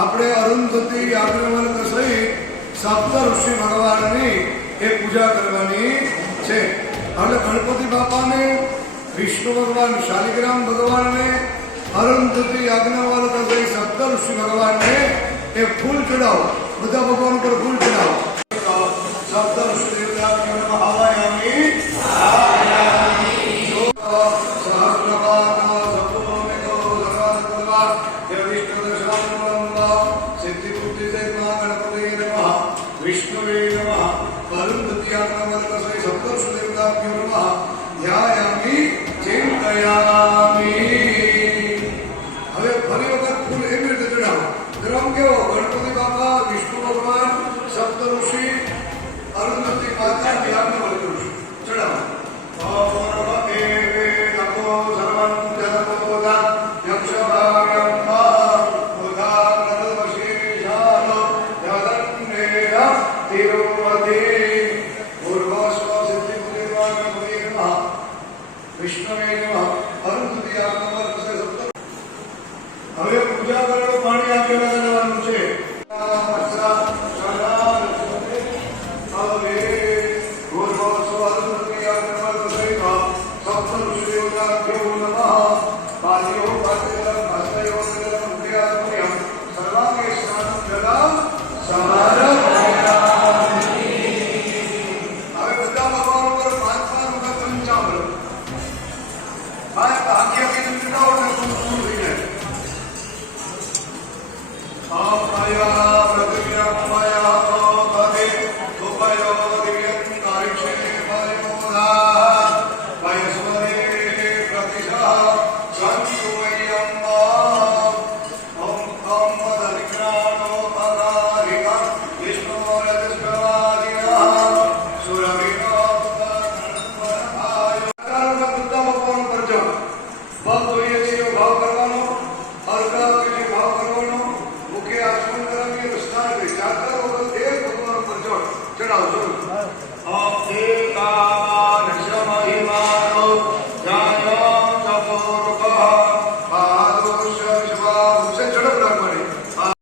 આપણે અરુંધતી યાજ્ઞવલ્ક સહિત સપ્ત ઋષિ ભગવાનની એ પૂજા કરવાની છે. એટલે ગણપતિ બાપાને, વિષ્ણુ ભગવાન, શાલિગ્રામ ભગવાનને, અરુંધતી યાજ્ઞવલ્ક સહિત સપ્ત ઋષિ ભગવાનને એ ફૂલ ચડાવો. બધા ભગવાન પર ફૂલ ચડાવો. સપ્ત ઋષિ દેવતાભ્યો નમઃ હવાયામિ. विष्णुवे नमः. अरुंधती याज्ञवल्क सहित सप्तर्षि देवताभ्यो नमः. ध्यायामि चिंतयामि. હવે ફરી વખત ફૂલ એવી રીતે ચડાવો. ક્રમ કેવો? ગણપતિ બાપા, વિષ્ણુ ભગવાન, સપ્તઋષિ, અરુંધતી માતા, યાજ્ઞવલ્ક ઋષિ ચડાવો. વિષ્ણુવે નમઃ. અરુંધતી યાજ્ઞવલ્ક સહિત સપ્ત. હવે પૂજા કરેલો પાણી આપેલા કરવાનું છે. ચડાવજો.